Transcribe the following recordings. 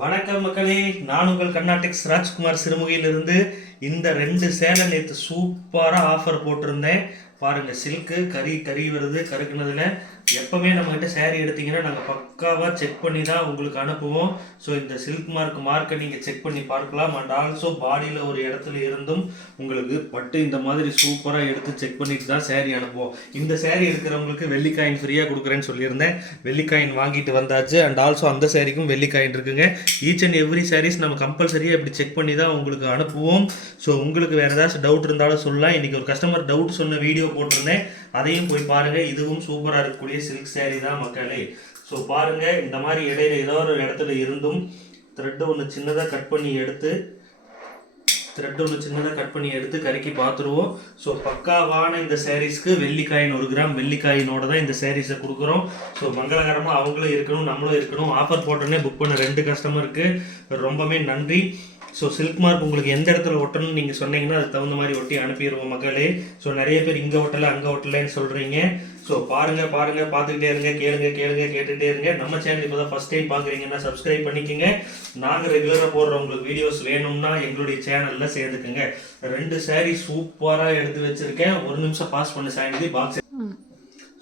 வணக்கம் மக்களே, நான் உங்கள் கர்நாடிக்ஸ் ராஜ்குமார் சிறுமுகையிலிருந்து. இந்த 2 சேலை நேற்று சூப்பராக ஆஃபர் போட்டிருந்தேன் பாருங்கள். சில்க்கு கறி வருது கருக்குனதில். எப்போவுமே நம்மகிட்ட சேரீ எடுத்திங்கன்னா நாங்கள் பக்காவாக செக் பண்ணி தான் உங்களுக்கு அனுப்புவோம். ஸோ இந்த சில்க் மார்க்கை நீங்கள் செக் பண்ணி பார்க்கலாம். அண்ட் ஆல்சோ பாடியில் ஒரு இடத்துல இருந்தும் உங்களுக்கு பட்டு இந்த மாதிரி சூப்பராக எடுத்து செக் பண்ணிட்டு தான் சேரீ அனுப்புவோம். இந்த சேரீ எடுக்கிறவங்களுக்கு வெள்ளிக்காயின் ஃப்ரீயாக கொடுக்குறேன்னு சொல்லியிருந்தேன். வெள்ளிக்காயின் வாங்கிட்டு வந்தாச்சு. அண்ட் ஆல்சோ அந்த சேரீக்கும் வெள்ளிக்காயின் இருக்குங்க. ஈச் அண்ட் எவ்ரி சாரீஸ் நம்ம கம்பல்சரியாக இப்படி செக் பண்ணி தான் உங்களுக்கு அனுப்புவோம். ஸோ உங்களுக்கு வேறு ஏதாச்சும் டவுட் இருந்தாலும் சொல்லலாம். இன்றைக்கி ஒரு கஸ்டமர் டவுட் சொன்ன வீடியோ போட்டிருந்தேன், அதையும் போய் பாருங்கள். இதுவும் சூப்பராக இருக்கக்கூடிய சில்க் சேரீ தான் மக்களே. ஸோ பாருங்கள், இந்த மாதிரி இடையில ஏதோ ஒரு இடத்துல இருந்தும் த்ரெட்டு ஒன்று சின்னதாக கட் பண்ணி எடுத்து கருக்கி பார்த்துருவோம். ஸோ பக்காவான இந்த சாரீஸ்க்கு வெள்ளிக்காயின் 1 கிராம் வெள்ளிக்காயினோட தான் இந்த சாரீஸை கொடுக்குறோம். ஸோ மங்களகரமாக அவங்களும் இருக்கணும், நம்மளும் இருக்கணும். ஆஃபர் போட்டோன்னே புக் பண்ண 2 கஸ்டமருக்கு ரொம்பவே நன்றி. ஸோ சில்க் மார்க் உங்களுக்கு எந்த இடத்துல ஒட்டணும்னு நீங்கள் சொன்னீங்கன்னா அதுக்கு தகுந்த மாதிரி ஒட்டி அனுப்பிடுவோம் மக்களே. ஸோ நிறைய பேர் இங்கே ஒட்டலை அங்கே ஒட்டலைன்னு சொல்கிறீங்க. ஸோ பாருங்கள் பார்த்துக்கிட்டே இருங்க, கேட்டுகிட்டே இருங்க. நம்ம சேனல் இப்போ தான் ஃபஸ்ட் டைம் பார்க்குறீங்கன்னா சப்ஸ்கிரைப் பண்ணிக்கோங்க. நாங்கள் ரெகுலராக போடுற உங்களுக்கு வீடியோஸ் வேணும்னா எங்களுடைய சேனலில் சேர்ந்துக்குங்க. 2 சாரீ சூப்பராக எடுத்து வச்சுருக்கேன். 1 நிமிஷம் பாஸ் பண்ண சாயந்தரம் பாக்ஸ்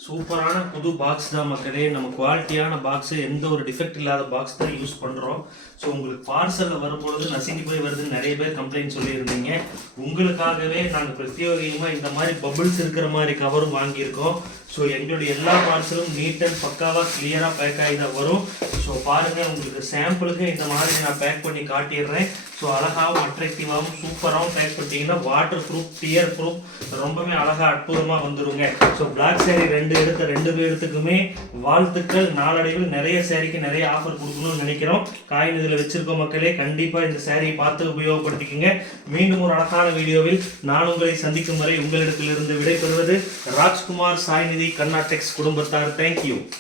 சூப்பரான புது பாக்ஸ் தான் மக்களே. நம்ம குவாலிட்டியான பாக்ஸு, எந்த ஒரு டிஃபெக்ட் இல்லாத பாக்ஸ் தான் யூஸ் பண்ணுறோம். ஸோ உங்களுக்கு பார்சலில் வரும்பொழுது நசுங்கி போய் வருதுன்னு நிறைய பேர் கம்ப்ளைண்ட் சொல்லியிருந்தீங்க. உங்களுக்காகவே நாங்கள் பிரத்யேகமாக இந்த மாதிரி பபிள்ஸ் இருக்கிற மாதிரி கவரும் வாங்கியிருக்கோம். ஸோ எங்களுடைய எல்லா பார்சலும் நீட் அண்ட் பக்காவாக கிளியராக பேக் ஆகி தான் வரும். ஸோ பாருங்கள், உங்களுக்கு சாம்பிளுக்கு இந்த மாதிரி நான் பேக் பண்ணி காட்டிடுறேன். ஸோ அழகாகவும் அட்ராக்டிவாகவும் சூப்பராகவும் பேக் பண்ணிட்டீங்கன்னா வாட்டர் ப்ரூஃப், டியர் ப்ரூஃப் ரொம்பவே அழகாக அற்புதமாக வந்துடுங்க. ஸோ பிளாக் சேரீ 2 பேர்த்துக்குமே வாழ்த்துக்கள். நாளடைவில் நிறைய சேரீக்கு நிறைய ஆஃபர் கொடுக்கணும்னு நினைக்கிறோம். காயின் இதில் வச்சிருக்கோம் மக்களே. கண்டிப்பாக இந்த சேரீயை பார்த்து உபயோகப்படுத்திக்கோங்க. மீண்டும் ஒரு அழகான வீடியோவில் நான் உங்களை சந்திக்கும் வரை உங்களிடத்திலிருந்து விடைபெறுவது ராஜ்குமார் சாய்நிதி கர்நாடிக்ஸ் குடும்பத்தார். தேங்க்யூ.